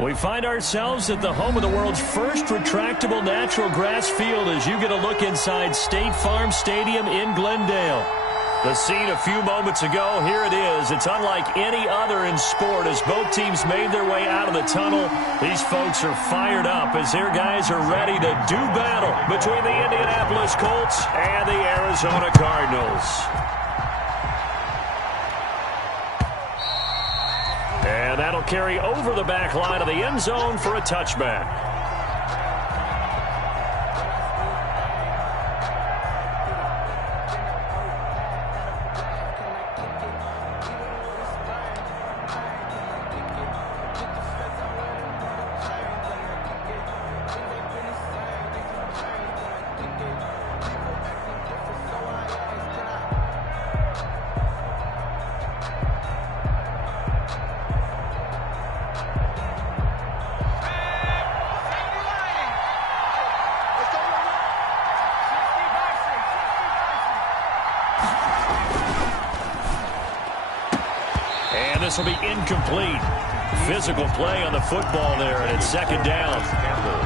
We find ourselves at the home of the world's first retractable natural grass field as you get a look inside State Farm Stadium in Glendale. The scene a few moments ago, here it is. It's unlike any other in sport as both teams made their way out of the tunnel. These folks are fired up as their guys are ready to do battle between the Indianapolis Colts and the Arizona Cardinals. And that'll carry over the back line of the end zone for a touchback. This will be incomplete. Physical play on the football there, and it's second down.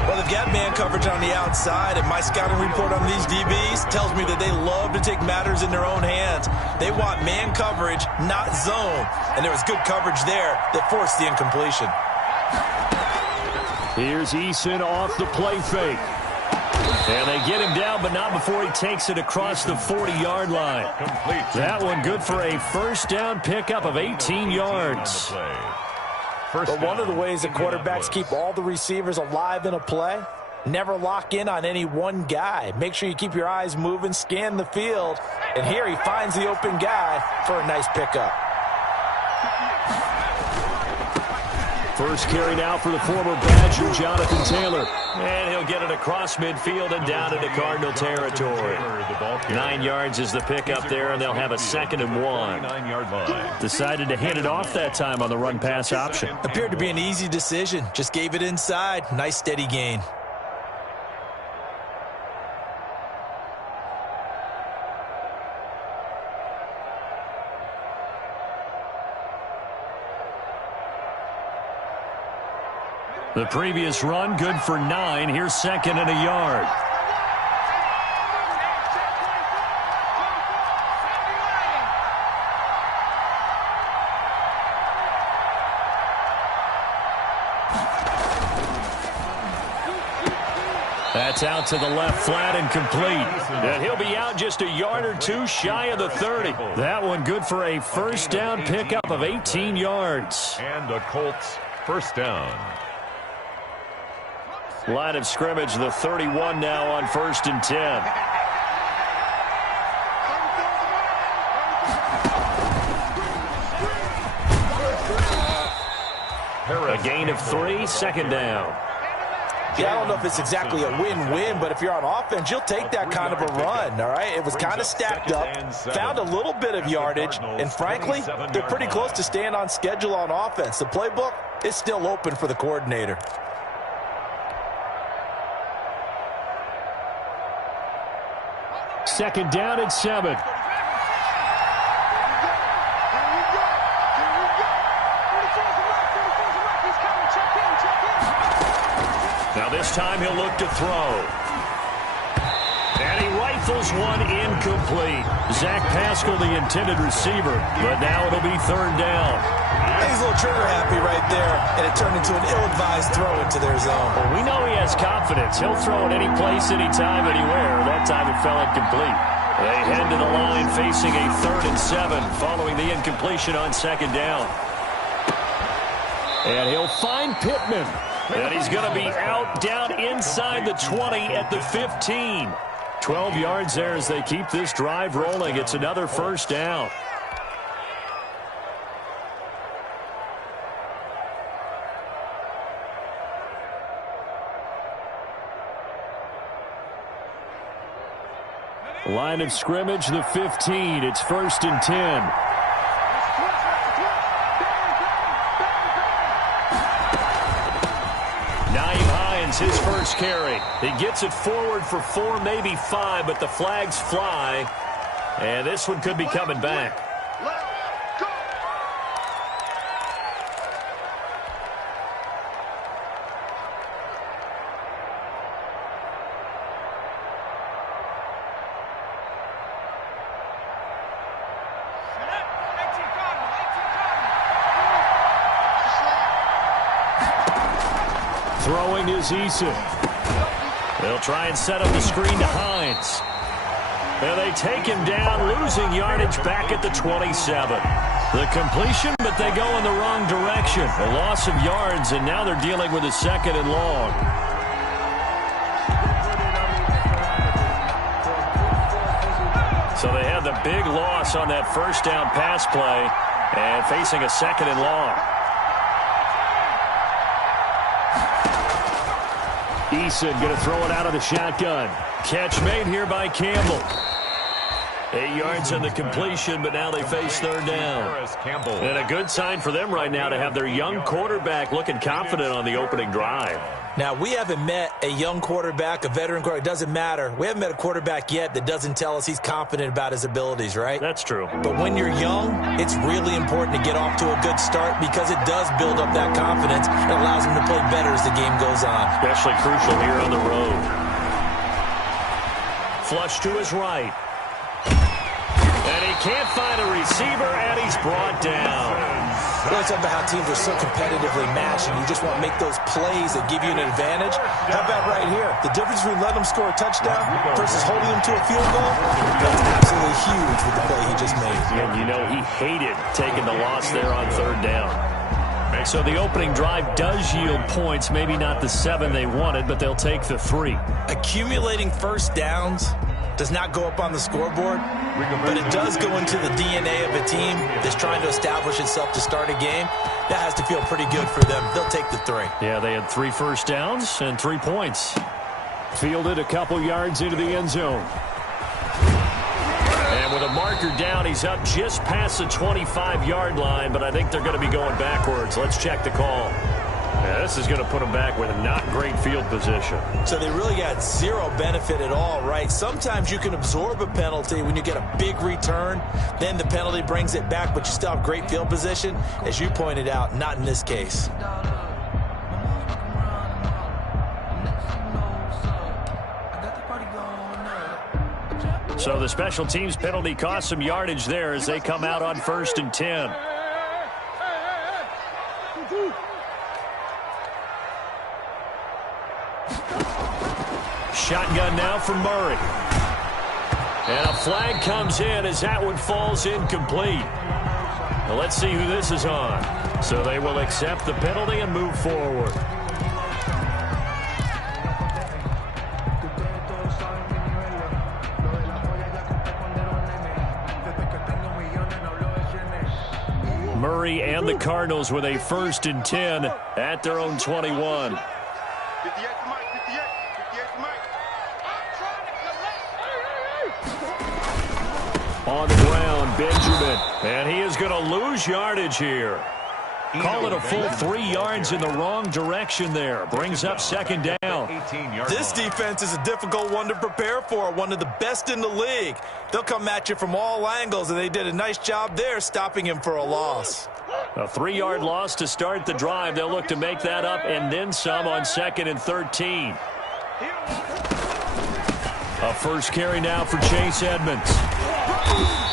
Well, they've got man coverage on the outside, and my scouting report on these DBs tells me that they love to take matters in their own hands. They want man coverage, not zone. And there was good coverage there that forced the incompletion. Here's Eason off the play fake. And they get him down, but not before he takes it across the 40-yard line. That one good for a first down pickup of 18 yards. But one of the ways that quarterbacks keep all the receivers alive in a play, never lock in on any one guy. Make sure you keep your eyes moving, scan the field. And here he finds the open guy for a nice pickup. First carry now for the former Badger, Jonathan Taylor. And he'll get it across midfield and down into Cardinal territory. 9 yards is the pickup there, and they'll have a 2nd and 1. Decided to hand it off that time on the run-pass option. Appeared to be an easy decision. Just gave it inside. Nice steady gain. The previous run, good for 9. Here's 2nd and a yard. That's out to the left flat and complete. And he'll be out just a yard or two shy of the 30. That one good for a first down pickup of 18 yards. And the Colts first down. Line of scrimmage, the 31 now on 1st and 10. A gain of 3, 2nd down. Yeah, I don't know if it's exactly a win-win, but if you're on offense, you'll take that kind of a run, all right? It was kind of stacked up, found a little bit of yardage, and frankly, they're pretty close to staying on schedule on offense. The playbook is still open for the coordinator. Second down and 7. Now this time he'll look to throw. And he rifles one incomplete. Zach Pascal, the intended receiver, but now it'll be 3rd down. He's a little trigger happy right there, and it turned into an ill-advised throw into their zone. Well, we know he has confidence. He'll throw it any place, anytime, anywhere. That time it fell incomplete. They head to the line facing a 3rd and 7 following the incompletion on 2nd down. And he'll find Pittman. And he's going to be out down inside the 20 at the 15. 12 yards there as they keep this drive rolling. It's another first down. Line of scrimmage, the 15. It's 1st and 10. His first carry. He gets it forward for 4, maybe 5, but the flags fly. And this one could be coming back. Throwing is Eason. They'll try and set up the screen to Hines. And they take him down, losing yardage back at the 27. The completion, but they go in the wrong direction. A loss of yards, and now they're dealing with a 2nd and long. So they had the big loss on that first down pass play and facing a 2nd and long. Eason going to throw it out of the shotgun. Catch made here by Campbell. 8 yards on the completion, but now they face 3rd down. And a good sign for them right now to have their young quarterback looking confident on the opening drive. Now, we haven't met a young quarterback, a veteran quarterback. It doesn't matter. We haven't met a quarterback yet that doesn't tell us he's confident about his abilities, right? That's true. But when you're young, it's really important to get off to a good start because it does build up that confidence and allows him to play better as the game goes on. Especially crucial here on the road. Flush to his right. And he can't find a receiver, and he's brought down. Really talking about how teams are so competitively matched, and you just want to make those plays that give you an advantage. How about right here? The difference between letting them score a touchdown versus holding them to a field goal, that's absolutely huge with the play he just made. And you know he hated taking the loss there on 3rd down. So the opening drive does yield points, maybe not the 7 they wanted, but they'll take the 3. Accumulating first downs does not go up on the scoreboard, but it does go into the DNA of a team that's trying to establish itself to start a game. That has to feel pretty good for them. They'll take the 3. Yeah, they had 3 first downs and 3 points. Fielded a couple yards into the end zone. And with a marker down, he's up just past the 25-yard line, but I think they're going to be going backwards. Let's check the call. Yeah, this is going to put them back with not great field position. So they really got zero benefit at all, right? Sometimes you can absorb a penalty when you get a big return. Then the penalty brings it back, but you still have great field position. As you pointed out, not in this case. So the special teams penalty cost some yardage there as they come out on 1st and 10. Shotgun now for Murray. And a flag comes in as that one falls incomplete. Now let's see who this is on. So they will accept the penalty and move forward. Murray and the Cardinals with a 1st and 10 at their own 21. On the ground, Benjamin. And he is going to lose yardage here. Call it a full 3 yards in the wrong direction there. Brings up 2nd down. This defense is a difficult one to prepare for, one of the best in the league. They'll come at you from all angles, and they did a nice job there stopping him for a loss. A 3-yard loss to start the drive. They'll look to make that up and then some on 2nd and 13. A first carry now for Chase Edmonds.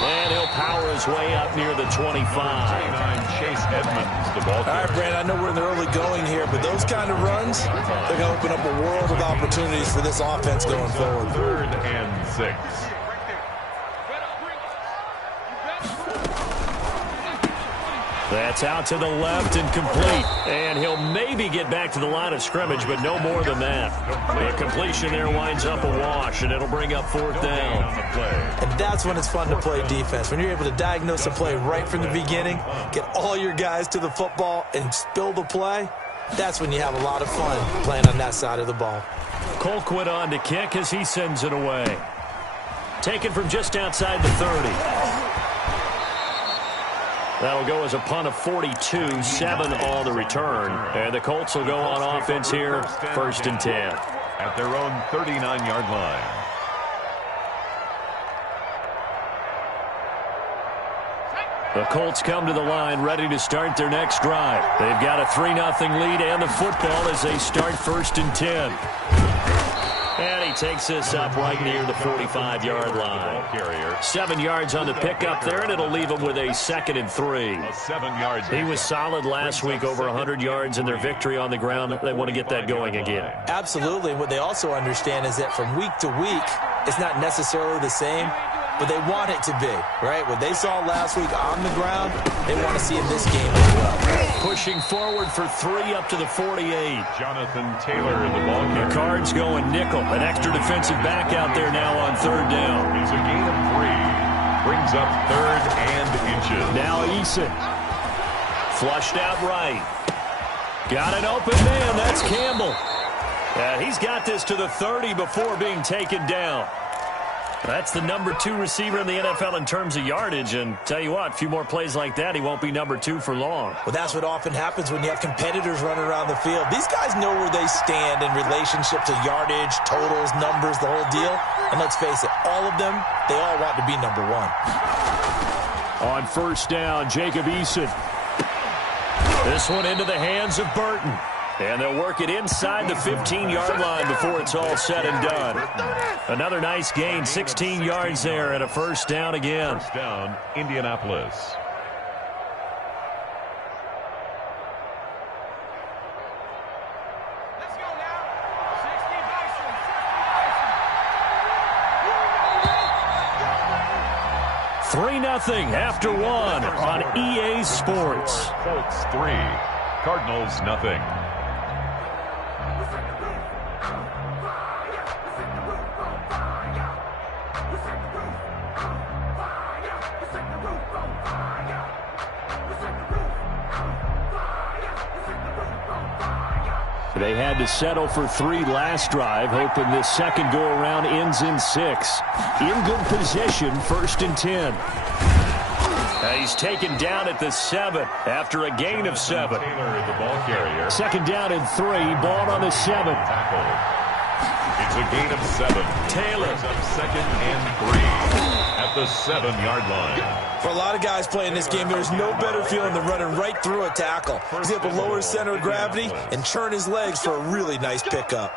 And he'll power his way up near the 25. Chase Edmonds, the ball. All right, Brand, I know we're in the early going here, but those kind of runs, they're going to open up a world of opportunities for this offense going forward. 3rd and 6. That's out to the left and complete. And he'll maybe get back to the line of scrimmage, but no more than that. The completion there winds up a wash, and it'll bring up 4th down. And that's when it's fun to play defense. When you're able to diagnose a play right from the beginning, get all your guys to the football, and spill the play, that's when you have a lot of fun playing on that side of the ball. Colquitt on to kick as he sends it away. Taken from just outside the 30. That'll go as a punt of 42, 7 on the return. And the Colts will go on offense here, 1st and 10. At their own 39-yard line. The Colts come to the line ready to start their next drive. They've got a 3-0 lead and the football as they start 1st and 10. And he takes this up right near the 45-yard line. 7 yards on the pickup there, and it'll leave him with a 2nd and 3. A 7-yard. He was solid last week, over 100 yards in their victory on the ground. They want to get that going again. Absolutely. What they also understand is that from week to week, it's not necessarily the same, but they want it to be, right? What they saw last week on the ground, they want to see in this game as well. Pushing forward for 3 up to the 48. Jonathan Taylor, the ball carrier. The Cards going nickel. An extra defensive back out there now on 3rd down. It's a gain of 3. Brings up 3rd and inches. Now Eason. Flushed out right. Got an open man. That's Campbell. He's got this to the 30 before being taken down. That's the number 2 receiver in the NFL in terms of yardage. And tell you what, a few more plays like that, he won't be number 2 for long. Well, that's what often happens when you have competitors running around the field. These guys know where they stand in relationship to yardage, totals, numbers, the whole deal. And let's face it, all of them, they all want to be number 1. On 1st down, Jacob Eason. This one into the hands of Burton. And they'll work it inside the 15-yard line before it's all said and done. Another nice gain, 16 yards there, and a 1st down again. 1st down, Indianapolis. Let's go now. 3-0 after 1 on EA Sports. Colts 3, Cardinals nothing. They had to settle for 3 last drive, hoping this second go-around ends in 6. In good position, 1st and 10. He's taken down at the 7 after a gain of 7. Taylor, the ball carrier. 2nd down and 3, ball on the 7. Tackle. It's a gain of 7. Taylor. Brings up 2nd and 3 at the 7-yard line. For a lot of guys playing this game, there's no better feeling than running right through a tackle. He's able to lower his center of gravity and turn his legs for a really nice pickup.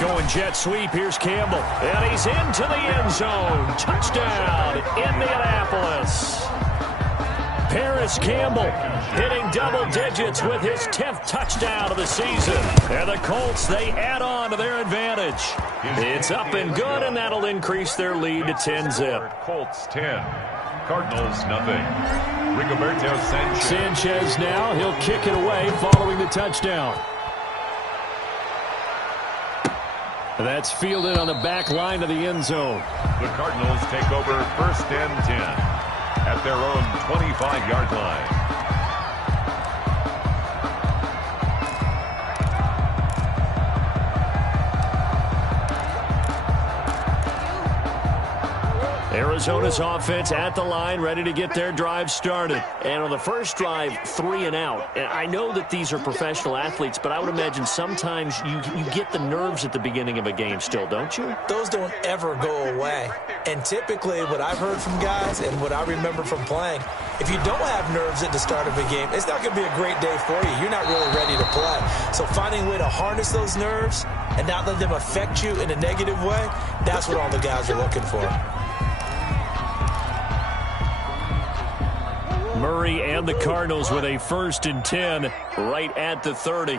Going jet sweep. Here's Campbell. And he's into the end zone. Touchdown, Indianapolis. Paris Campbell hitting double digits with his 10th touchdown of the season. And the Colts, they add on to their advantage. It's up and good, and that'll increase their lead to 10-zip. Colts 10, Cardinals nothing. Rigoberto Sanchez. Sanchez now, he'll kick it away following the touchdown. That's fielded on the back line of the end zone. The Cardinals take over 1st and 10 at their own 25-yard line. Arizona's offense at the line, ready to get their drive started. And on the first drive, 3 and out. And I know that these are professional athletes, but I would imagine sometimes you get the nerves at the beginning of a game still, don't you? Those don't ever go away. And typically what I've heard from guys and what I remember from playing, if you don't have nerves at the start of a game, it's not going to be a great day for you. You're not really ready to play. So finding a way to harness those nerves and not let them affect you in a negative way, that's what all the guys are looking for. Murray and the Cardinals with a 1st and 10 right at the 30.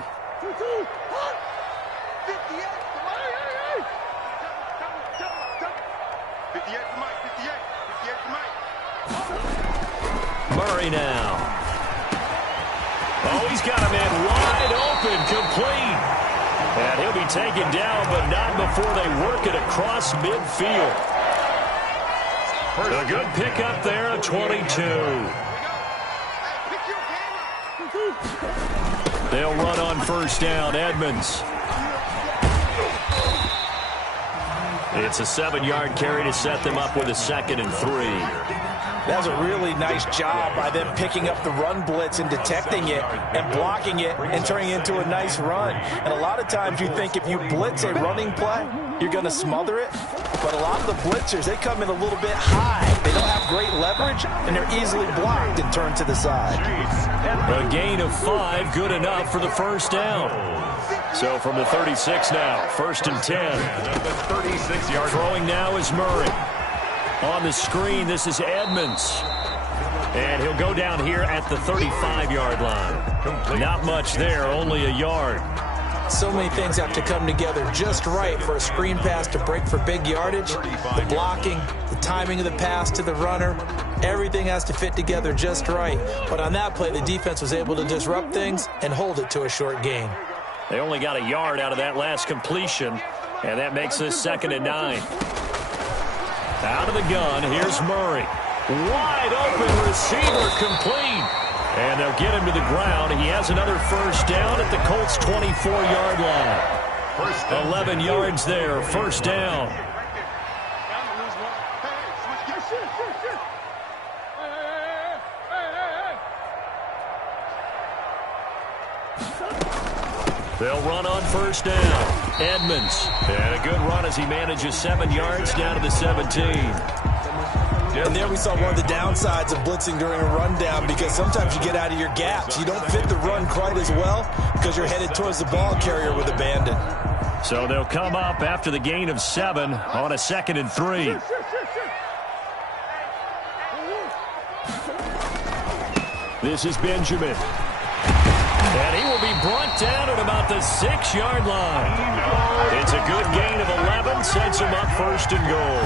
Murray now. Oh, he's got a man wide open, complete. And he'll be taken down, but not before they work it across midfield. A good pickup there at 22. They'll run on 1st down. Edmonds. It's a 7-yard carry to set them up with a 2nd and 3. That was a really nice job by them picking up the run blitz and detecting it and blocking it and turning it into a nice run. And a lot of times you think if you blitz a running play, you're going to smother it. But a lot of the blitzers, they come in a little bit high. They don't have great leverage, and they're easily blocked and turned to the side. A gain of 5, good enough for the first down. So from the 36 now, 1st and 10. 36-yard. Throwing now is Murray. On the screen, this is Edmonds. And he'll go down here at the 35-yard line. Not much there, only a yard. So many things have to come together just right for a screen pass to break for big yardage. The blocking, the timing of the pass to the runner, everything has to fit together just right. But on that play, the defense was able to disrupt things and hold it to a short gain. They only got a yard out of that last completion, and that makes this 2nd and 9. Out of the gun, here's Murray. Wide open receiver, complete. And they'll get him to the ground. He has another first down at the Colts' 24-yard line. 11 yards there, first down. They'll run on first down. Edmonds. And a good run as he manages 7 yards down to the 17. And there we saw one of the downsides of blitzing during a rundown, because sometimes you get out of your gaps. You don't fit the run quite as well because you're headed towards the ball carrier with abandon. So they'll come up after the gain of 7 on a 2nd and 3. This is Benjamin. And he will be brought down at about the 6-yard line. It's a good gain of 11, sets him up 1st and goal.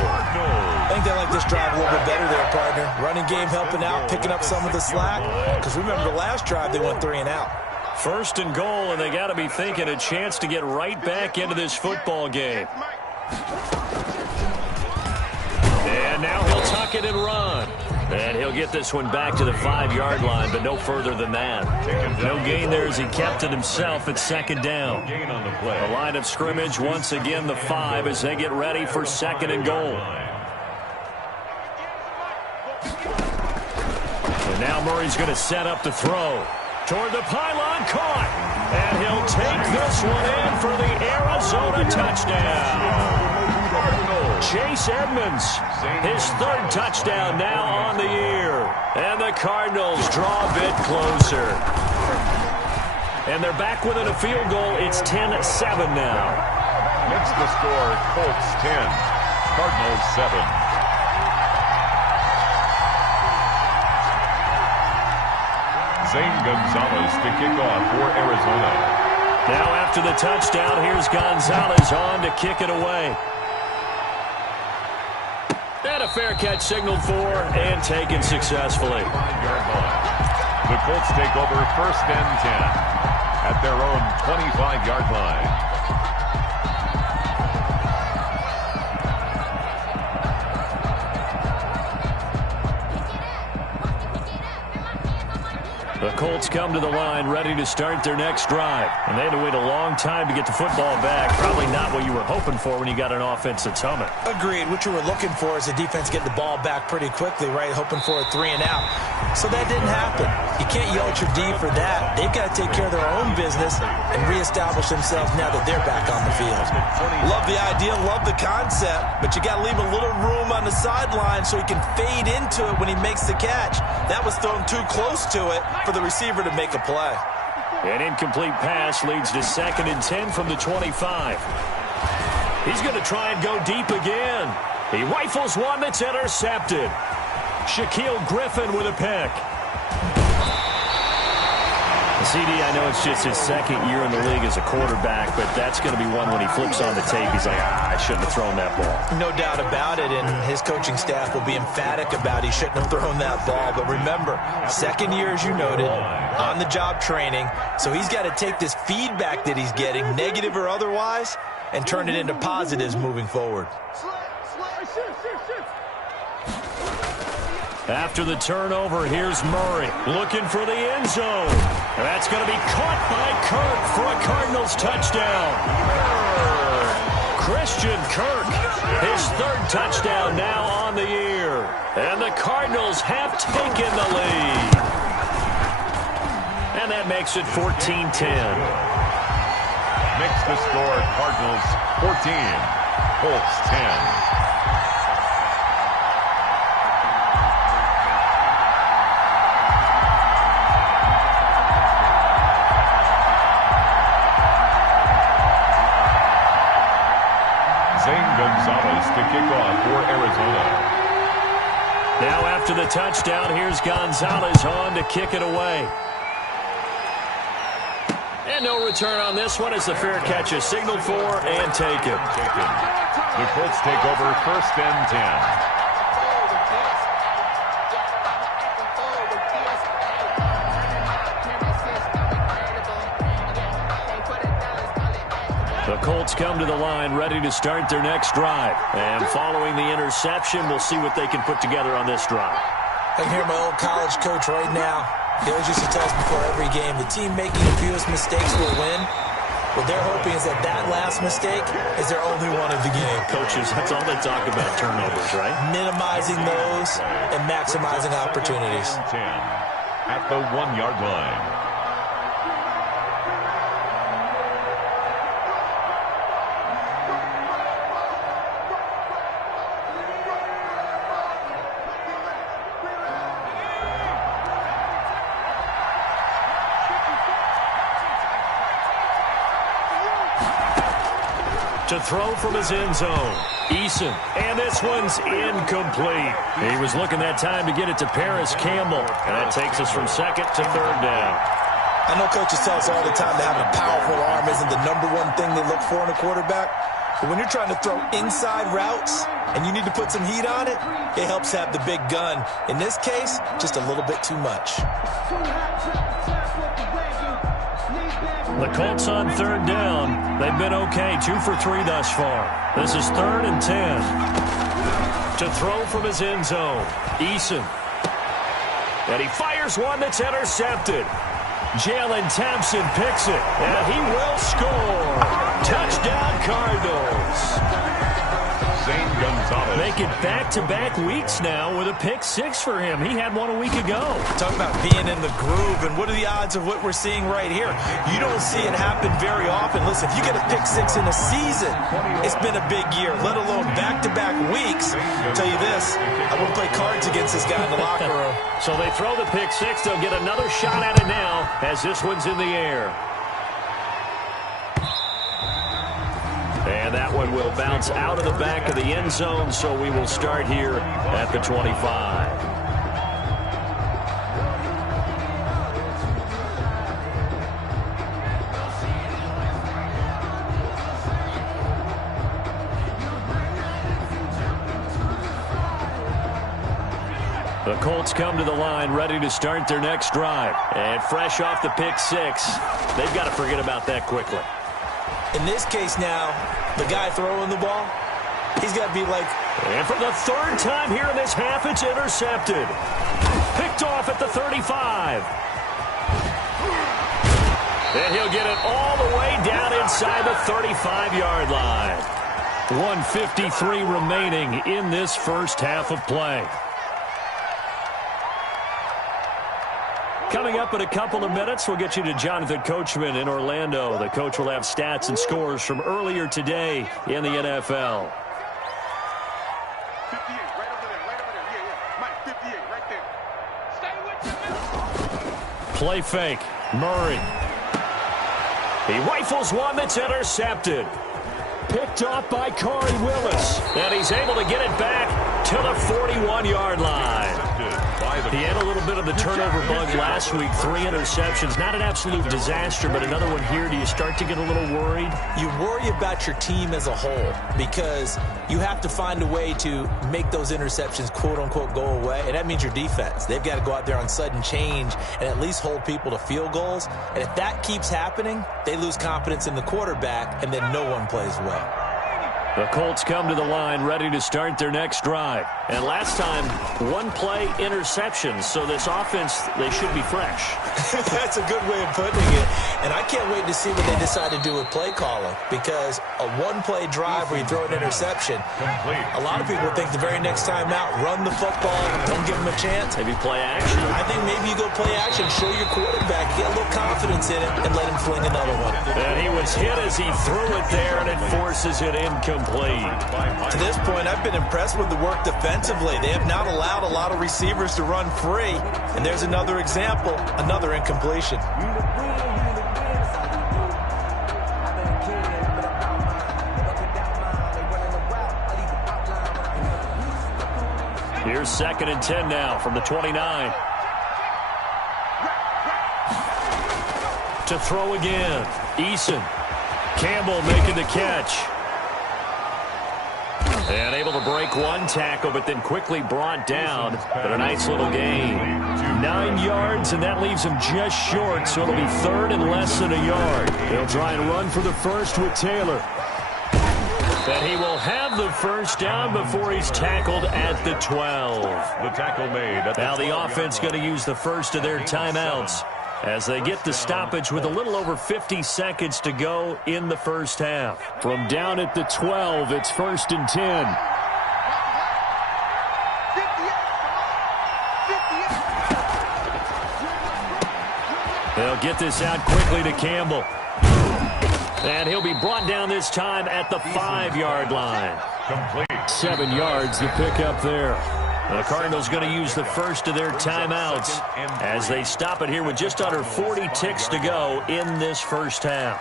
I think they like this drive a little bit better there, partner. Running game helping out, picking up some of the slack. Because remember, the last drive they went 3 and out. 1st and goal, and they got to be thinking a chance to get right back into this football game. And now he'll tuck it and run. And he'll get this one back to the 5-yard line, but no further than that. No gain there as he kept it himself at 2nd down. The line of scrimmage, once again, the 5 as they get ready for 2nd and goal. And now Murray's going to set up to throw. Toward the pylon, caught. And he'll take this one in for the Arizona touchdown. Chase Edmonds, his 3rd touchdown now on the year. And the Cardinals draw a bit closer. And they're back within a field goal. It's 10-7 now. Makes the score Colts 10, Cardinals 7. Zane Gonzalez to kick off for Arizona. Now after the touchdown, here's Gonzalez on to kick it away. And a fair catch signaled for and taken successfully. The Colts take over 1st and 10 at their own 25-yard line. The Colts come to the line ready to start their next drive. And they had to wait a long time to get the football back. Probably not what you were hoping for when you got an offense that's humming. Agreed. What you were looking for is the defense getting the ball back pretty quickly, right? Hoping for a 3 and out. So that didn't happen. You can't yell at your D for that. They've got to take care of their own business and reestablish themselves now that they're back on the field. Love the idea, love the concept, but you got to leave a little room on the sideline so he can fade into it when he makes the catch. That was thrown too close to it for the receiver to make a play. An incomplete pass leads to 2nd and 10 from the 25. He's going to try and go deep again. He rifles one that's intercepted. Shaquille Griffin with a pick. CD, I know it's just his 2nd year in the league as a quarterback, but that's going to be one when he flips on the tape. He's like, I shouldn't have thrown that ball. No doubt about it, and his coaching staff will be emphatic about he shouldn't have thrown that ball. But remember, 2nd year, as you noted, on-the-job training, so he's got to take this feedback that he's getting, negative or otherwise, and turn it into positives moving forward. After the turnover, here's Murray looking for the end zone. That's going to be caught by Kirk for a Cardinals touchdown. Christian Kirk His third touchdown now on the year. And the Cardinals have taken the lead. And that makes it 14-10. Makes the score Cardinals 14, Colts 10. To kick off for Arizona. Now after the touchdown, here's Gonzalez on to kick it away. And no return on this one as the fair catch is signaled for and taken. The Colts take over 1st and 10. The Colts come to the line ready to start their next drive. And following the interception, we'll see what they can put together on this drive. I can hear my old college coach right now. He always used to tell us before every game, the team making the fewest mistakes will win. What they're hoping is that that last mistake is their only one of the game. Coaches, that's all they talk about, turnovers, right? Minimizing those and maximizing opportunities. 10 at the 1-yard line. To throw from his end zone, Eason, and this one's incomplete. He was looking that time to get it to Paris Campbell, and that takes us from 2nd to 3rd down. I know coaches tell us all the time that having a powerful arm isn't the #1 thing they look for in a quarterback, but when you're trying to throw inside routes and you need to put some heat on it, it helps have the big gun. In this case, just a little bit too much. The Colts on 3rd down. They've been okay, 2 for 3 thus far. This is 3rd and 10. To throw from his end zone, Eason. And he fires one that's intercepted. Jalen Thompson picks it, and he will score. Touchdown, Cardinals. Zane Gonzalez. Make it back-to-back weeks now with a pick 6 for him. He had one a week ago. Talk about being in the groove, and what are the odds of what we're seeing right here? You don't see it happen very often. Listen, if you get a pick 6 in a season, it's been a big year, let alone back-to-back weeks. I'll tell you this, I wouldn't play cards against this guy in the locker room. So they throw the pick 6. They'll get another shot at it now as this one's in the air. And that one will bounce out of the back of the end zone, so we will start here at the 25. The Colts come to the line ready to start their next drive. And fresh off the pick 6, they've got to forget about that quickly. In this case now, the guy throwing the ball, he's got to be like... And for the 3rd time here in this half, it's intercepted. Picked off at the 35. And he'll get it all the way down inside the 35-yard line. 1:53 remaining in this first half of play. Coming up in a couple of minutes, we'll get you to Jonathan Coachman in Orlando. The coach will have stats and scores from earlier today in the NFL. 58, right over there, right over there. Yeah. Mike, 58, right there. Stay with you. Play fake. Murray. He rifles one that's intercepted. Picked off by Corey Willis. And he's able to get it back to the 41-yard line. He had a little bit of the turnover bug last week. 3 interceptions. Not an absolute disaster, but another one here. Do you start to get a little worried? You worry about your team as a whole because you have to find a way to make those interceptions, quote-unquote, go away. And that means your defense. They've got to go out there on sudden change and at least hold people to field goals. And if that keeps happening, they lose confidence in the quarterback, and then no one plays well. The Colts come to the line ready to start their next drive. And last time, one-play interceptions. So this offense, they should be fresh. That's a good way of putting it. And I can't wait to see what they decide to do with play calling, because a one-play drive where you throw an interception, a lot of people think the very next time out, run the football, don't give them a chance. Maybe play action. I think maybe you go play action, show your quarterback, get a little confidence in him, and let him fling another one. And he was hit as he threw it there, and it forces it incomplete. To this point, I've been impressed with the work defensively. They have not allowed a lot of receivers to run free. And there's another example, another incompletion. Here's 2nd and 10 now from the 29. To throw again. Eason. Campbell making the catch. And able to break one tackle, but then quickly brought down. But a nice little gain. 9 yards, and that leaves him just short, so it'll be 3rd and less than a yard. They'll try and run for the first with Taylor. But he will have the first down before he's tackled at the 12. The tackle made. Now the offense going to use the first of their timeouts as they get the stoppage with a little over 50 seconds to go in the first half. From down at the 12, it's 1st and 10. They'll get this out quickly to Campbell. And he'll be brought down this time at the 5-yard line. Complete. 7 yards to pick up there. The Cardinals going to use the first of their timeouts as they stop it here with just under 40 ticks to go in this first half.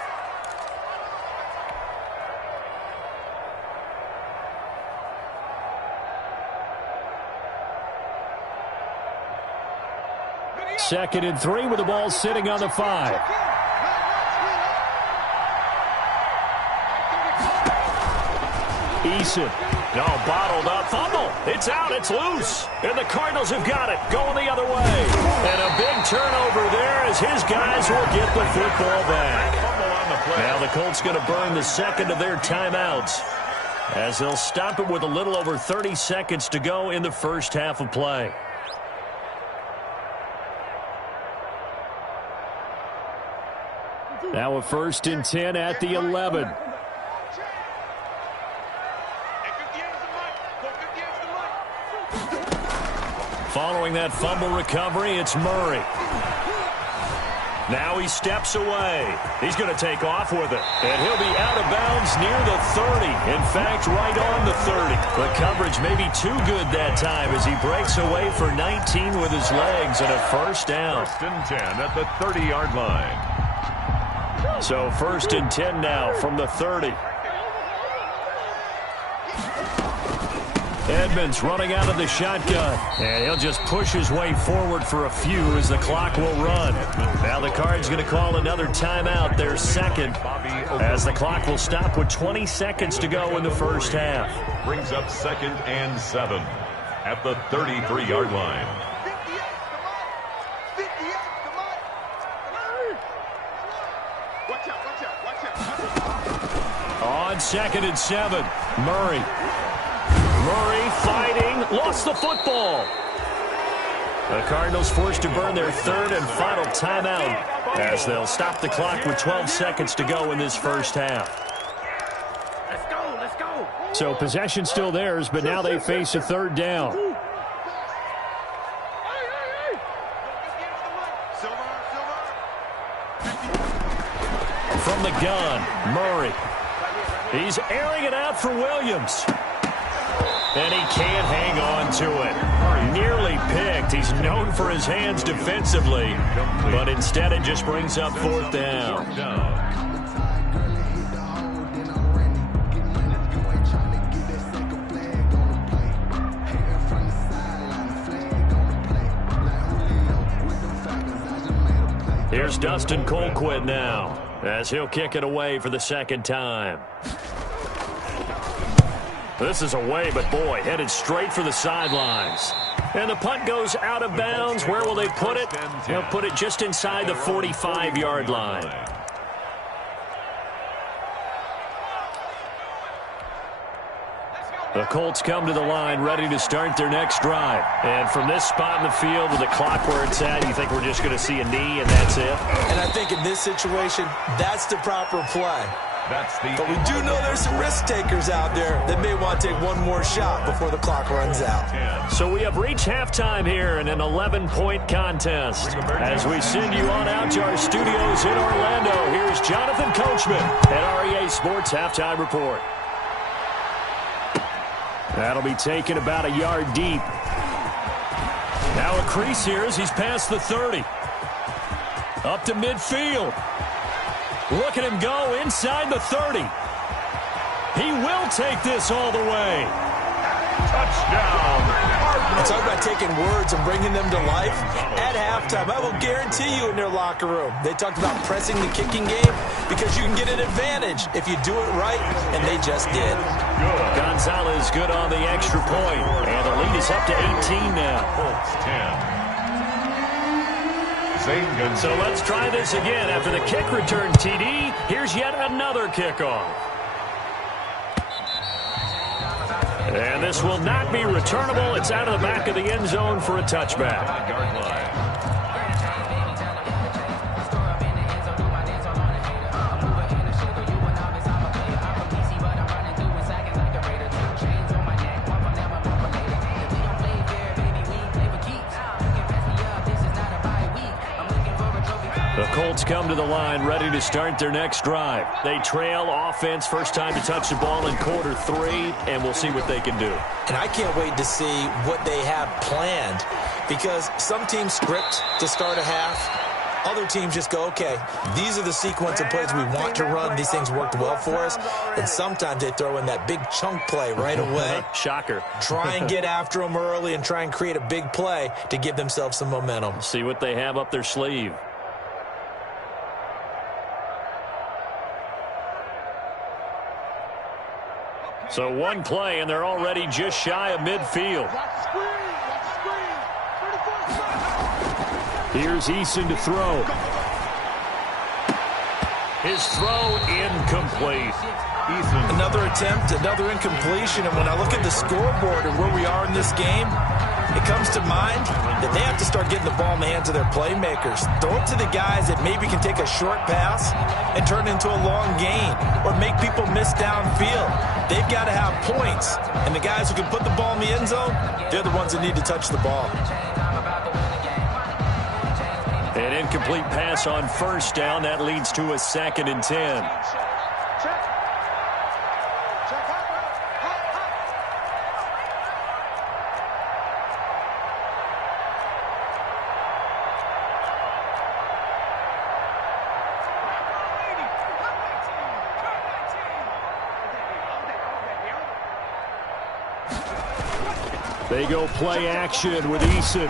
Second and 3 with the ball sitting on the 5. Eason. No, bottled up. Fumble. It's out. It's loose. And the Cardinals have got it. Going the other way. And a big turnover there as his guys will get the football back. Now the Colts going to burn the second of their timeouts as they'll stop it with a little over 30 seconds to go in the first half of play. Now a 1st and 10 at the 11. Following that fumble recovery, it's Murray. Now he steps away. He's going to take off with it. And he'll be out of bounds near the 30. In fact, right on the 30. The coverage may be too good that time as he breaks away for 19 with his legs and a first down. 1st and 10 at the 30-yard line. So 1st and 10 now from the 30. Edmonds running out of the shotgun. And he'll just push his way forward for a few as the clock will run. Now the Cards going to call another timeout, their second, as the clock will stop with 20 seconds to go in the first half. Brings up 2nd and 7 at the 33-yard line. On 2nd and 7, Murray fighting, lost the football. The Cardinals forced to burn their 3rd and final timeout as they'll stop the clock with 12 seconds to go in this first half. Let's go. So possession still theirs, but now they face a 3rd down. From the gun, Murray. He's airing it out for Williams. And he can't hang on to it. Nearly picked. He's known for his hands defensively, but instead it just brings up 4th down. Here's Dustin Colquitt now as he'll kick it away for the 2nd time. This is away, but boy, headed straight for the sidelines. And the punt goes out of bounds. Where will they put it? They'll put it just inside the 45-yard line. The Colts come to the line ready to start their next drive. And from this spot in the field with the clock where it's at, you think we're just going to see a knee and that's it? And I think in this situation, that's the proper play. But we do know there's some risk takers out there that may want to take one more shot before the clock runs out. So we have reached halftime here in an 11-point contest. As we send you on out to our studios in Orlando, here's Jonathan Coachman at REA Sports Halftime Report. That'll be taken about a yard deep. Now a crease here as he's past the 30. Up to midfield. Look at him go inside the 30. He will take this all the way. Touchdown. And talk about taking words and bringing them to life. At halftime, I will guarantee you in their locker room, they talked about pressing the kicking game because you can get an advantage if you do it right, and they just did. Gonzalez good on the extra point, and the lead is up to 18 now. Colts 10. So let's try this again. After the kick return TD, here's yet another kickoff. And this will not be returnable. It's out of the back of the end zone for a touchback. The Colts come to the line ready to start their next drive. They trail offense, first time to touch the ball in quarter 3, and we'll see what they can do. And I can't wait to see what they have planned because some teams script to start a half. Other teams just go, okay, these are the sequence of plays we want to run. These things worked well for us. And sometimes they throw in that big chunk play right away. Shocker. Try and get after them early and try and create a big play to give themselves some momentum. See what they have up their sleeve. So one play, and they're already just shy of midfield. Here's Eason to throw. His throw incomplete. Eason. Another attempt, another incompletion. And when I look at the scoreboard and where we are in this game, it comes to mind that they have to start getting the ball in the hands of their playmakers. Throw it to the guys that maybe can take a short pass and turn it into a long gain or make people miss downfield. They've got to have points. And the guys who can put the ball in the end zone, they're the ones that need to touch the ball. An incomplete pass on first down. That leads to a 2nd and 10. They go play action with Eason.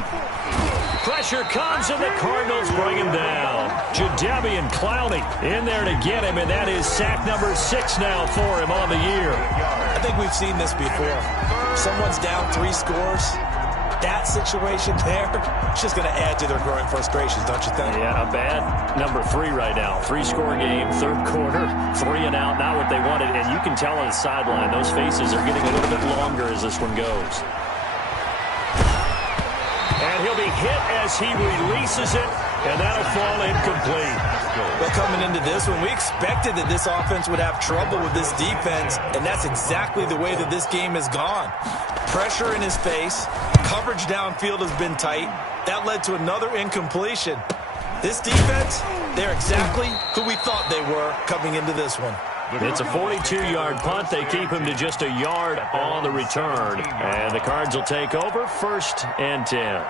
Pressure comes, and the Cardinals bring him down. Jadeveon Clowney in there to get him, and that is sack number 6 now for him on the year. I think we've seen this before. Someone's down 3 scores. That situation there, it's just going to add to their growing frustrations, don't you think? Yeah, a bad number 3 right now. 3-score game, 3rd quarter, 3 and out, not what they wanted. And you can tell on the sideline, those faces are getting a little bit longer as this one goes. And he'll be hit as he releases it, and that'll fall incomplete. Well, coming into this one, we expected that this offense would have trouble with this defense, and that's exactly the way that this game has gone. Pressure in his face, coverage downfield has been tight. That led to another incompletion. This defense, they're exactly who we thought they were coming into this one. It's a 42-yard punt. They keep him to just a yard on the return. And the Cards will take over, 1st and 10.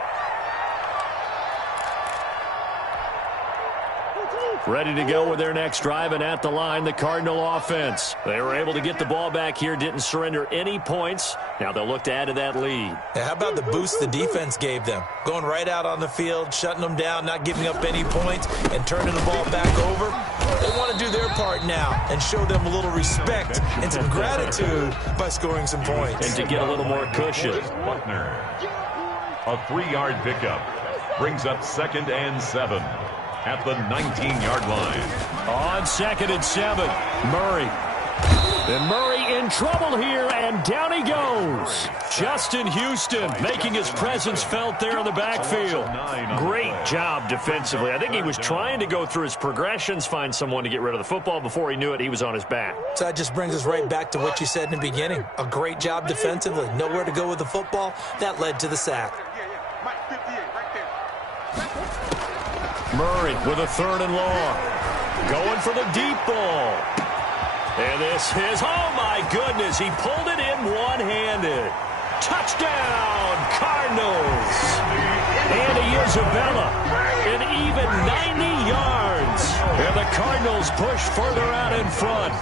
Ready to go with their next drive, and at the line, the Cardinal offense. They were able to get the ball back here, didn't surrender any points. Now they'll look to add to that lead. Yeah, how about the boost the defense gave them? Going right out on the field, shutting them down, not giving up any points, and turning the ball back over. They want to do their part now and show them a little respect and some gratitude by scoring some points. And to get a little more cushion. Buckner. A 3-yard pickup brings up 2nd and 7 at the 19-yard line. On 2nd and 7, Murray. And Murray in trouble here, and down he goes. Justin Houston making his presence felt there in the backfield. Great job defensively. I think he was trying to go through his progressions, find someone to get rid of the football. Before he knew it, he was on his back. So that just brings us right back to what you said in the beginning. A great job defensively. Nowhere to go with the football. That led to the sack. Mike 58 right there. Murray with a 3rd and long. Going for the deep ball. And this is, oh my goodness, he pulled it in one-handed. Touchdown, Cardinals. And Isabella, an even 90 yards. And the Cardinals push further out in front.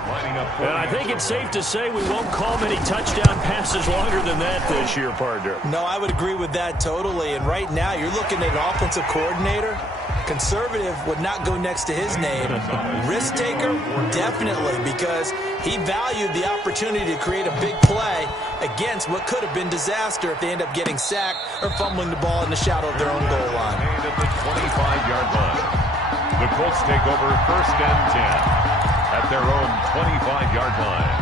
And I think it's safe to say we won't call many touchdown passes longer than that this year, partner. No, I would agree with that totally. And right now, you're looking at an offensive coordinator. Conservative would not go next to his name. Risk taker, definitely, because he valued the opportunity to create a big play against what could have been disaster if they end up getting sacked or fumbling the ball in the shadow of their own goal line. At the 25-yard line. The Colts take over 1st and 10 at their own 25-yard line.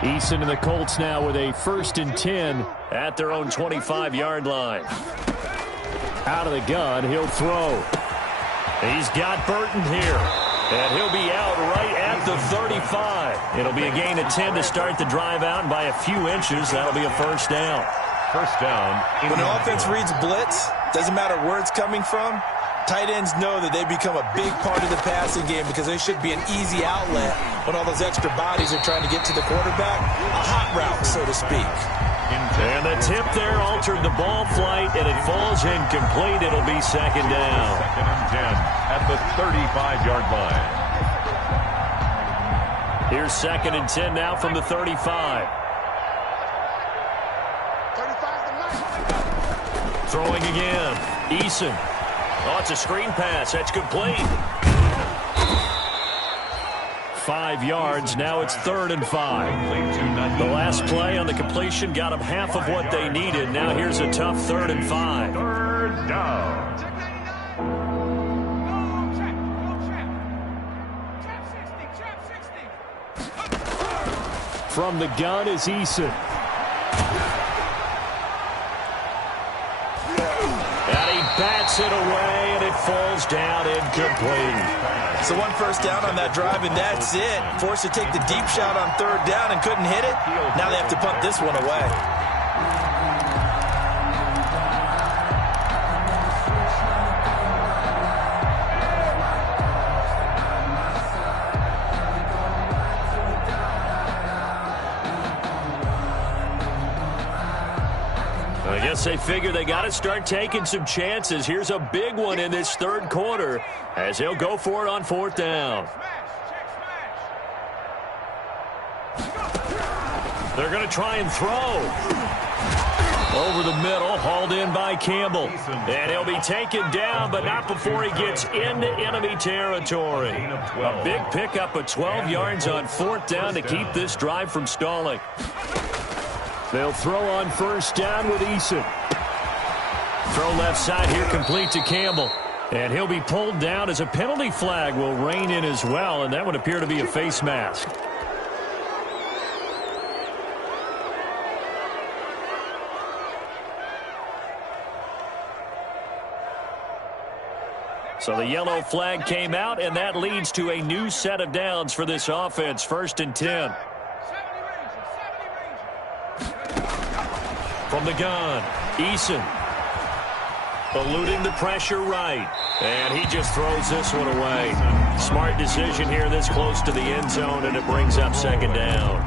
Eason and the Colts now with a 1st and 10 at their own 25-yard line. Out of the gun, he'll throw. He's got Burton here. And he'll be out right at the 35. It'll be a gain of 10 to start the drive out, and by a few inches, that'll be a 1st down. 1st down. When an offense reads blitz, doesn't matter where it's coming from, tight ends know that they become a big part of the passing game because they should be an easy outlet when all those extra bodies are trying to get to the quarterback. A hot route, so to speak. And the tip there altered the ball flight, and it falls incomplete. It'll be 2nd down. 2nd and 10 at the 35-yard line. Here's 2nd and 10 now from the 35. 35's the line. Throwing again. Eason. Oh, it's a screen pass. That's complete. 5 yards. Now it's 3rd and 5. The last play on the completion got them half of what they needed. Now here's a tough 3rd and 5. 3rd down. Check 99. Trap 60. From the gun is Eason. And he bats it away, and it falls down incomplete. So 1 1st down on that drive, and that's it. Forced to take the deep shot on 3rd down and couldn't hit it. Now they have to punt this one away. I guess they figure they got to start taking some chances. Here's a big one in this 3rd quarter as he'll go for it on 4th down. They're going to try and throw. Over the middle, hauled in by Campbell. And he'll be taken down, but not before he gets into enemy territory. A big pickup of 12 yards on 4th down to keep this drive from stalling. They'll throw on 1st down with Eason. Throw left side here, complete to Campbell. And he'll be pulled down as a penalty flag will rein in as well, and that would appear to be a face mask. So the yellow flag came out, and that leads to a new set of downs for this offense. 1st and 10. From the gun, Eason. Eluding the pressure right. And he just throws this one away. Smart decision here this close to the end zone, and it brings up 2nd down.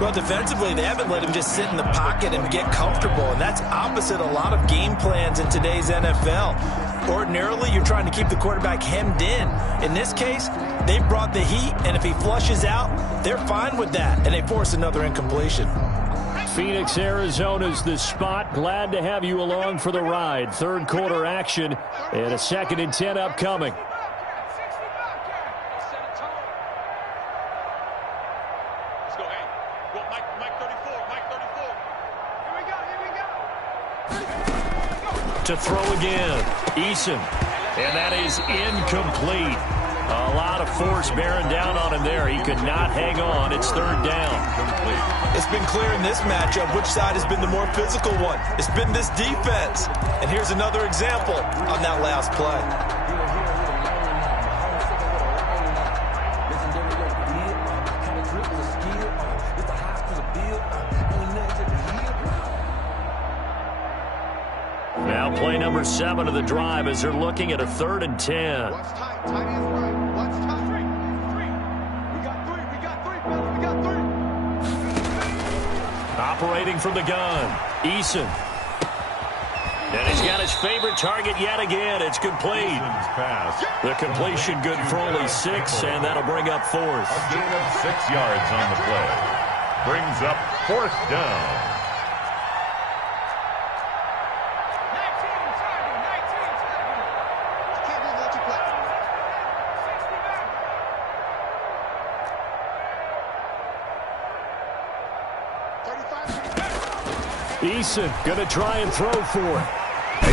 Well, defensively, they haven't let him just sit in the pocket and get comfortable, and that's opposite a lot of game plans in today's NFL. Ordinarily, you're trying to keep the quarterback hemmed in. In this case, they brought the heat, and if he flushes out, they're fine with that, and they force another incompletion. Phoenix, Arizona's the spot. Glad to have you along for the ride. 3rd quarter action and a 2nd and 10 upcoming. Let's go, hey. Go, Mike 34. Here we go. To throw again, Eason. And that is incomplete. A lot of force bearing down on him there. He could not hang on. It's third down. It's been clear in this matchup which side has been the more physical one. It's been this defense. And here's another example on that last play. Now play number 7 of the drive as they're looking at a 3rd and 10. What's tight? Tight is right. What's tight? Three. We got three. We got three, fellas. We got three. Operating from the gun, Eason. And he's got his favorite target yet again. It's complete. The completion good for only 6, and that'll bring up 4th. A gain of 6 yards on the play. Brings up 4th down. 35. Eason going to try and throw for it.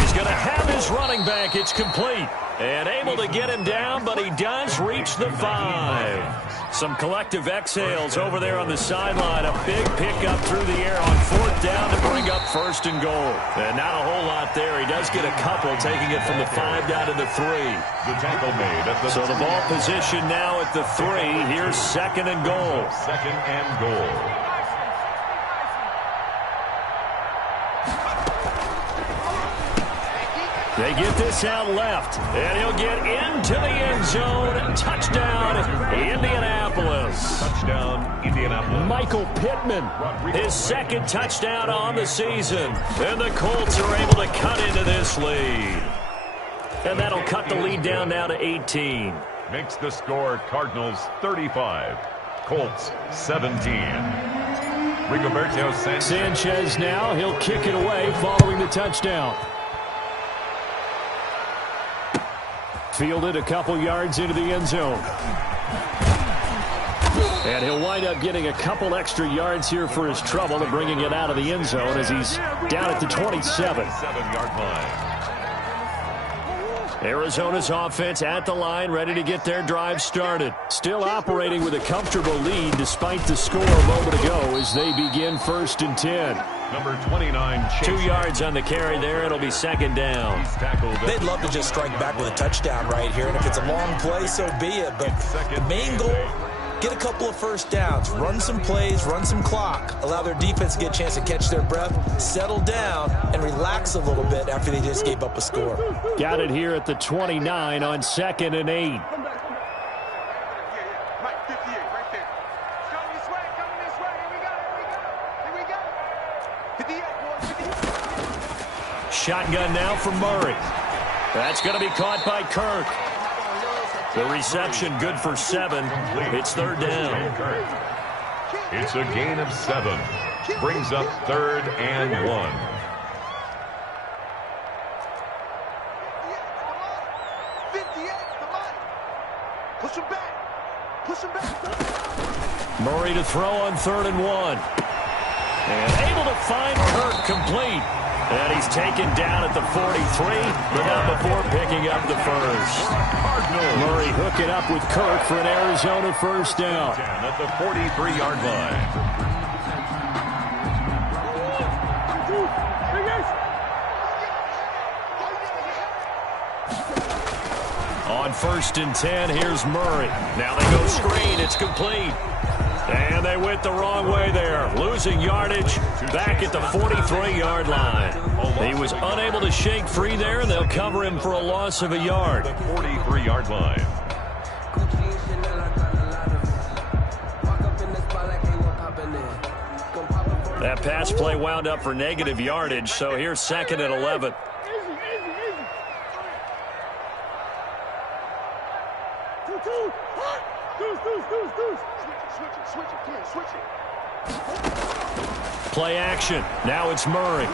He's going to have his running back. It's complete. And able to get him down, but he does reach the 5. Some collective exhales over there on the sideline. A big pickup through the air on 4th down to bring up 1st and goal. And not a whole lot there. He does get a couple, taking it from the 5 down to the 3. The tackle made at the So the ball position now at the 3. Here's 2nd and goal. 2nd and goal. They get this out left, and he'll get into the end zone. Touchdown, Indianapolis. Touchdown, Indianapolis. Michael Pittman, his 2nd touchdown on the season. And the Colts are able to cut into this lead. And that'll cut the lead down now to 18. Makes the score Cardinals 35, Colts 17. Rigoberto Sanchez now, he'll kick it away following the touchdown. Fielded a couple yards into the end zone. And he'll wind up getting a couple extra yards here for his trouble and bringing it out of the end zone as he's down at the 27. 7-yard line. Arizona's offense at the line, ready to get their drive started. Still operating with a comfortable lead despite the score a moment ago as they begin 1st and 10. Number 29, 2 yards on the carry there. It'll be 2nd down. They'd love to just strike back with a touchdown right here, and if it's a long play, so be it. But the main goal, get a couple of 1st downs, run some plays, run some clock, allow their defense to get a chance to catch their breath, settle down, and relax a little bit after they just gave up a score. Got it here at the 29 on 2nd and 8. Mike, 58, right there. Coming this way, coming this way. Here we go, here we go. 58, boys, 58. Shotgun now from Murray. That's going to be caught by Kirk. The reception good for 7. It's 3rd down. It's a gain of 7. Brings up 3rd and 1. 58, come on. Push him back. Push him back. Murray to throw on 3rd and 1. And able to find Kirk complete. And he's taken down at the 43, but not before picking up the 1st. Murray hooking up with Kirk for an Arizona 1st down. At the 43-yard line. On 1st and 10, here's Murray. Now they go screen. It's complete. And they went the wrong way there. Losing yardage back at the 43-yard line. He was unable to shake free there, and they'll cover him for a loss of a yard. The 43-yard line. That pass play wound up for negative yardage, so here's 2nd and 11. Switch it, come on, switch it. Play action. Now it's Murray.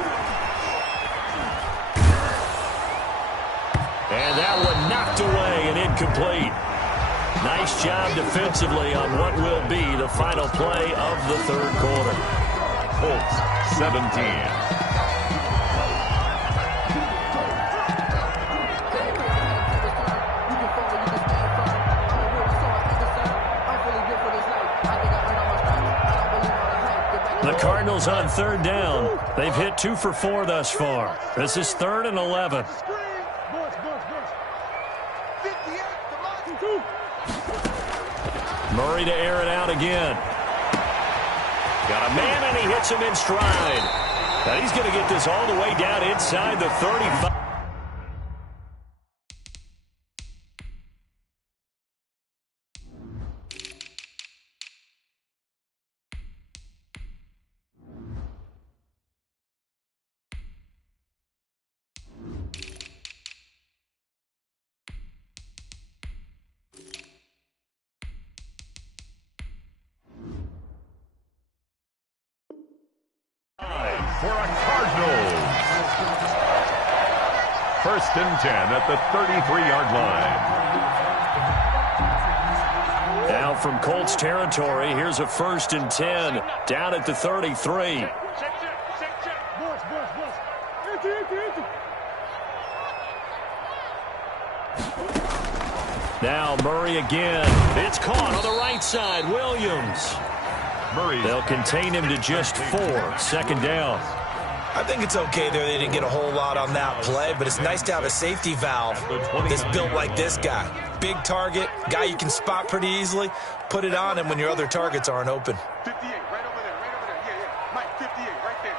And that one knocked away and incomplete. Nice job defensively on what will be the final play of the 3rd quarter. Colts 17. the Cardinals on third down. They've hit 2 for 4 thus far. This is 3rd and 11. Murray to air it out again. Got a man, and he hits him in stride. Now he's going to get this all the way down inside the 35. For a Cardinals. 1st and 10 at the 33-yard line. Now from Colts territory, here's a 1st and 10 down at the 33. Now Murray again. It's caught on the right side. Williams. They'll contain him to just 4. 2nd down. I think it's okay there. They didn't get a whole lot on that play, but it's nice to have a safety valve that's built like this guy. Big target, guy you can spot pretty easily. Put it on him when your other targets aren't open. 58, right over there, Yeah, Mike, 58, right there.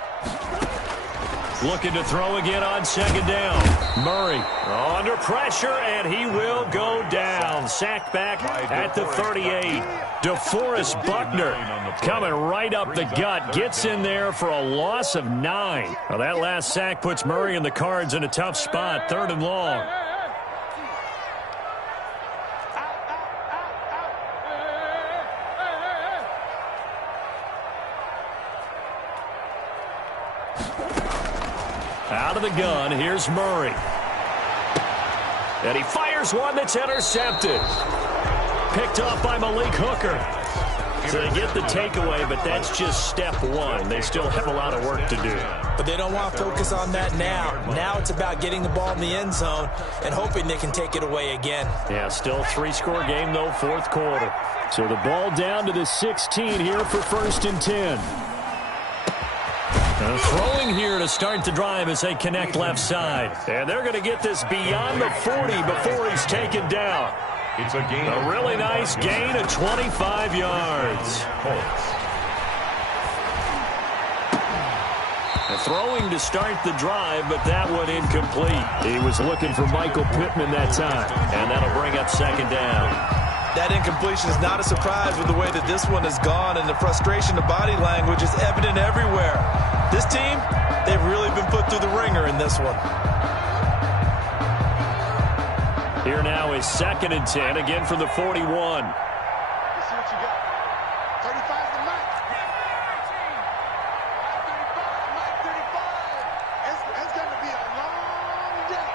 Looking to throw again on 2nd down. Murray under pressure, and he will go down. Sacked back at the 38. DeForest Buckner coming right up the gut. Gets in there for a loss of 9. Well, that last sack puts Murray and the Cards in a tough spot. 3rd and long. Out of the gun, here's Murray. And he fires one that's intercepted. Picked off by Malik Hooker. So they get the takeaway, but that's just step 1. They still have a lot of work to do. But they don't want to focus on that now. Now it's about getting the ball in the end zone and hoping they can take it away again. Yeah, still 3-score game, though, 4th quarter. So the ball down to the 16 here for 1st and 10. Throwing here to start the drive as they connect left side. And they're going to get this beyond the 40 before he's taken down. It's a gain. A really nice gain of 25 yards. Throwing to start the drive, but that one incomplete. He was looking for Michael Pittman that time, and that'll bring up 2nd down. That incompletion is not a surprise with the way that this one has gone, and the frustration of body language is evident everywhere. This team, they've really been put through the ringer in this one. Here now is 2nd and 10, again from the 41. Let's see what you got. 35 to Mike. 35. It's going to be a long day.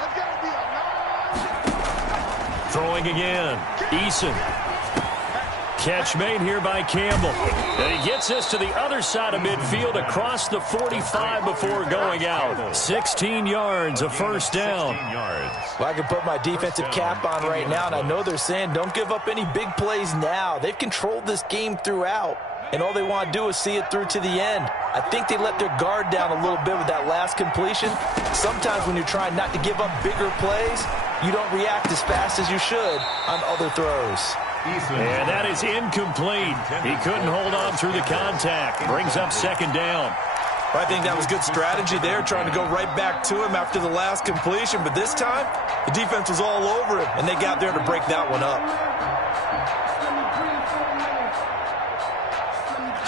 It's going to be a long day. Throwing again. Eason. Catch made here by Campbell. And he gets us to the other side of midfield across the 45 before going out. 16 yards, a 1st down. Well, I can put my defensive cap on right now, and I know they're saying don't give up any big plays now. They've controlled this game throughout, and all they want to do is see it through to the end. I think they let their guard down a little bit with that last completion. Sometimes when you're trying not to give up bigger plays, you don't react as fast as you should on other throws. And that is incomplete. He couldn't hold on through the contact. Brings up 2nd down. I think that was good strategy there, trying to go right back to him after the last completion. But this time, the defense was all over him, and they got there to break that one up.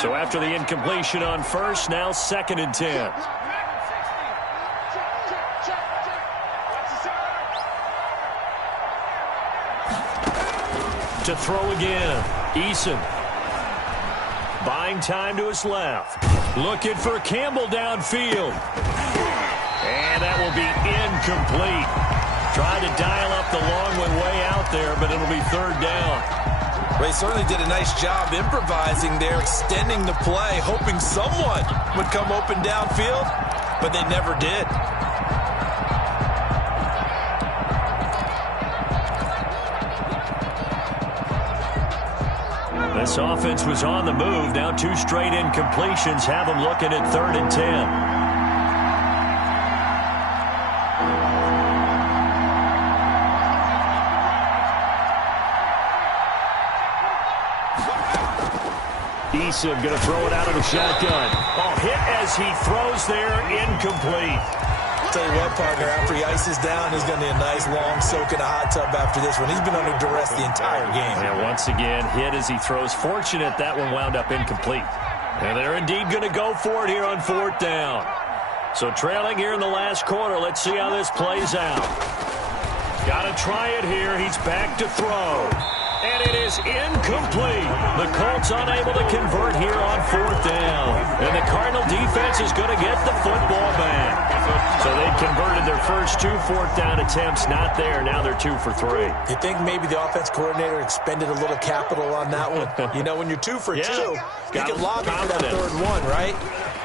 So after the incompletion on 1st, now 2nd and 10. To throw again. Eason. Buying time to his left. Looking for Campbell downfield. And that will be incomplete. Tried to dial up the long one way out there, but it'll be 3rd down. They certainly did a nice job improvising there, extending the play, hoping someone would come open downfield, but they never did. This offense was on the move. Now 2 straight incompletions have them looking at 3rd and 10. Eason going to throw it out of the shotgun. Oh, hit as he throws there, incomplete. Tell you what, partner, after he ices down, he's going to need a nice long soak in a hot tub after this one. He's been under duress the entire game. And once again, hit as he throws. Fortunate that one wound up incomplete. And they're indeed going to go for it here on 4th down. So trailing here in the last quarter. Let's see how this plays out. Got to try it here. He's back to throw. And it is incomplete. The Colts unable to convert here on 4th down. And the Cardinal defense is going to get the football back. So they converted their first 2 4th down attempts. Not there. Now they're 2 for 3. You think maybe the offense coordinator expended a little capital on that one? You know, when you're 2 for 2, you can lobby for that 3rd one, right?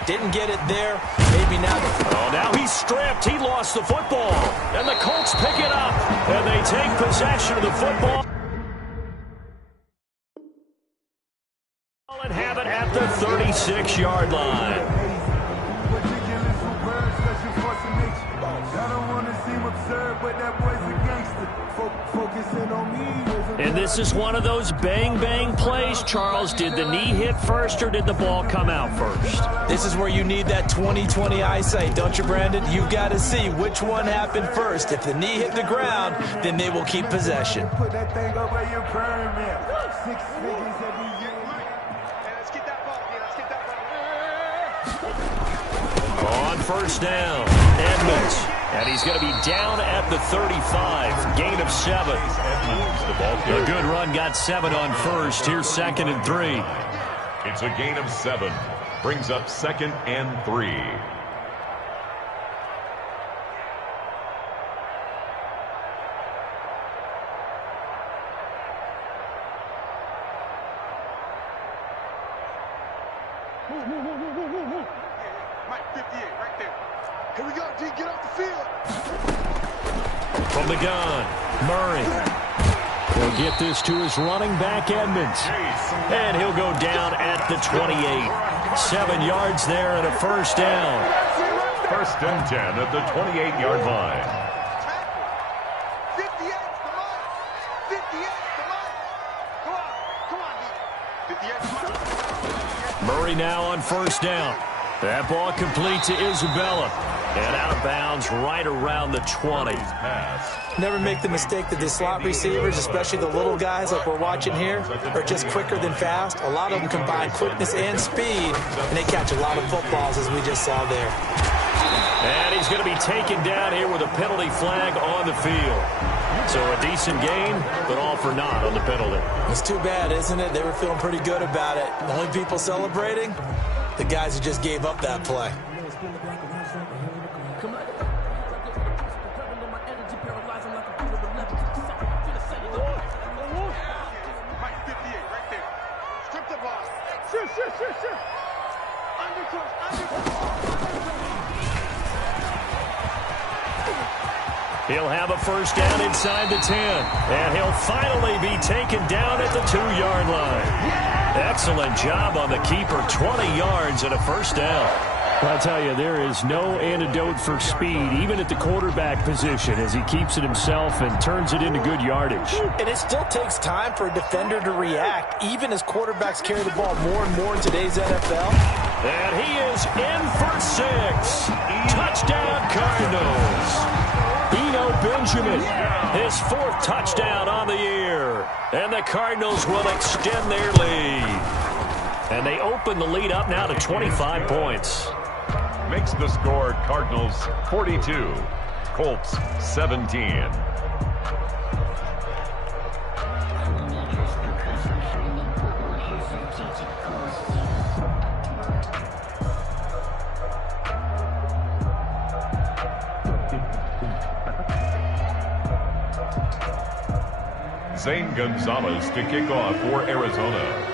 Didn't get it there. Maybe now. Oh, now he's stripped. He lost the football. And the Colts pick it up. And they take possession of the football. And have it at the 36-yard line. And this is one of those bang-bang plays, Charles. Did the knee hit first or did the ball come out first? This is where you need that 20/20 eyesight, don't you, Brandon? You've got to see which one happened first. If the knee hit the ground, then they will keep possession. Put that thing over your pyramid. 6 figures every year. Let's get that ball again. Let's get that ball. On 1st down, Edmonds. And he's going to be down at the 35. Gain of 7. A good run got 7 on 1st. Here's 2nd and 3. It's a gain of 7. Brings up 2nd and 3. Mike 58 right there. Here we go, D. Get off the field. From the gun, Murray. He'll get this to his running back, Edmonds. And he'll go down at the 28. 7 yards there and a 1st down. 1st and 10 at the 28-yard line. 58, come on. 58, come on. Come on, D. 58, come on. Murray now on 1st down. That ball complete to Isabella. And out of bounds right around the 20. Never make the mistake that the slot receivers, especially the little guys like we're watching here, are just quicker than fast. A lot of them combine quickness and speed, and they catch a lot of footballs, as we just saw there. And he's going to be taken down here with a penalty flag on the field. So a decent gain, but all for naught on the penalty. It's too bad, isn't it? They were feeling pretty good about it. The only people celebrating, the guys who just gave up that play. He'll have a 1st down inside the 10. And he'll finally be taken down at the 2-yard line. Excellent job on the keeper. 20 yards and a 1st down. I tell you, there is no antidote for speed, even at the quarterback position, as he keeps it himself and turns it into good yardage. And it still takes time for a defender to react, even as quarterbacks carry the ball more and more in today's NFL. And he is in for 6. Touchdown, Cardinals. Eno Benjamin, his 4th touchdown on the year. And the Cardinals will extend their lead. And they open the lead up now to 25 points. Makes the score Cardinals 42, Colts 17. Zane Gonzalez to kick off for Arizona.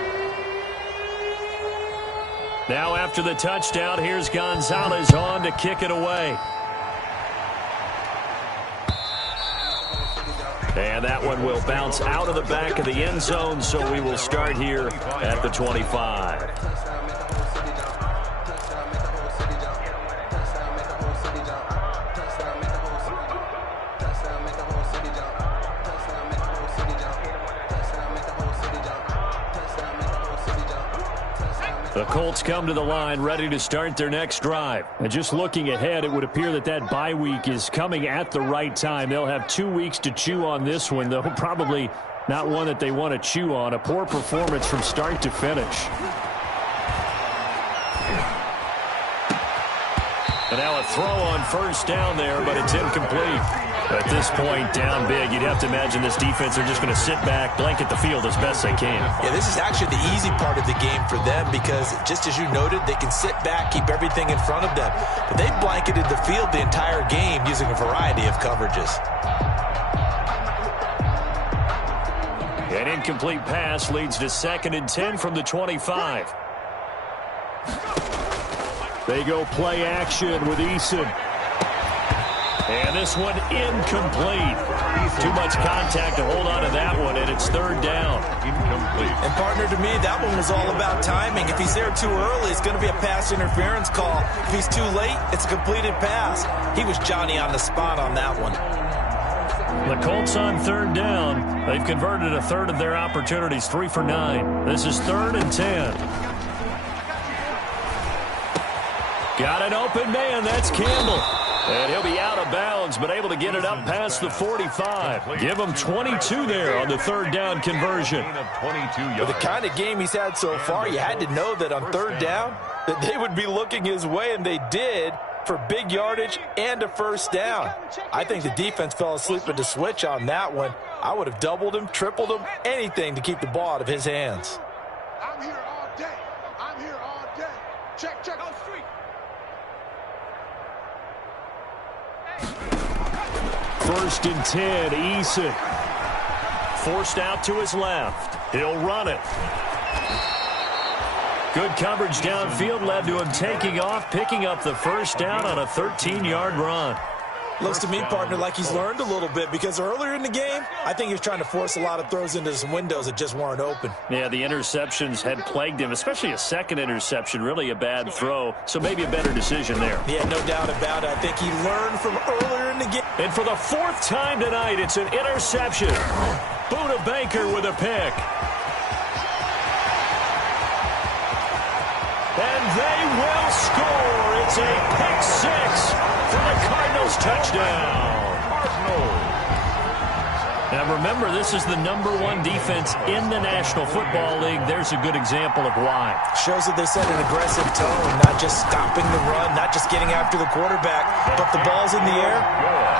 Now after the touchdown, here's Gonzalez on to kick it away. And that one will bounce out of the back of the end zone, so we will start here at the 25. The Colts come to the line ready to start their next drive. And just looking ahead, it would appear that that bye week is coming at the right time. They'll have 2 weeks to chew on this one, though probably not one that they want to chew on. A poor performance from start to finish. And now a throw on first down there, but it's incomplete. At this point, down big, you'd have to imagine this defense are just going to sit back, blanket the field as best they can. Yeah, this is actually the easy part of the game for them because, just as you noted, they can sit back, keep everything in front of them. But they've blanketed the field the entire game using a variety of coverages. An incomplete pass leads to 2nd and 10 from the 25. They go play action with Eason. And this one incomplete. Too much contact to hold on to that one, and it's 3rd down. Incomplete. And, partner, to me, that one was all about timing. If he's there too early, it's going to be a pass interference call. If he's too late, it's a completed pass. He was Johnny on the spot on that one. The Colts on 3rd down. They've converted a third of their opportunities, 3 for 9. This is 3rd and 10. Got an open man. That's Campbell. And he'll be out of bounds, but able to get it up past the 45. Give him 22 there on the 3rd down conversion. With the kind of game he's had so far, you had to know that on 3rd down that they would be looking his way, and they did for big yardage and a first down. I think the defense fell asleep at the switch on that one. I would have doubled him, tripled him, anything to keep the ball out of his hands. I'm here all day. I'm here all day. Check, check on street. 1st and 10, Eason. Forced out to his left. He'll run it. Good coverage downfield led to him taking off, picking up the first down on a 13-yard run. Looks to me, partner, like he's learned a little bit because earlier in the game, I think he was trying to force a lot of throws into some windows that just weren't open. Yeah, the interceptions had plagued him, especially a second interception, really a bad throw, so maybe a better decision there. Yeah, no doubt about it. I think he learned from earlier in the game. And for the 4th time tonight, it's an interception. Buda Baker with a pick. And they will score. It's a pick 6 for the Cardinals touchdown. Cardinals. Now remember, this is the #1 defense in the National Football League. There's a good example of why. Shows that they set an aggressive tone, not just stopping the run, not just getting after the quarterback, but the ball's in the air.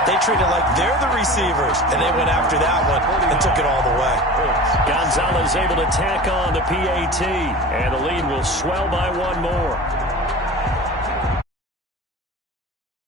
They treat it like they're the receivers, and they went after that one and took it all the way. Gonzalez able to tack on the PAT, and the lead will swell by 1 more.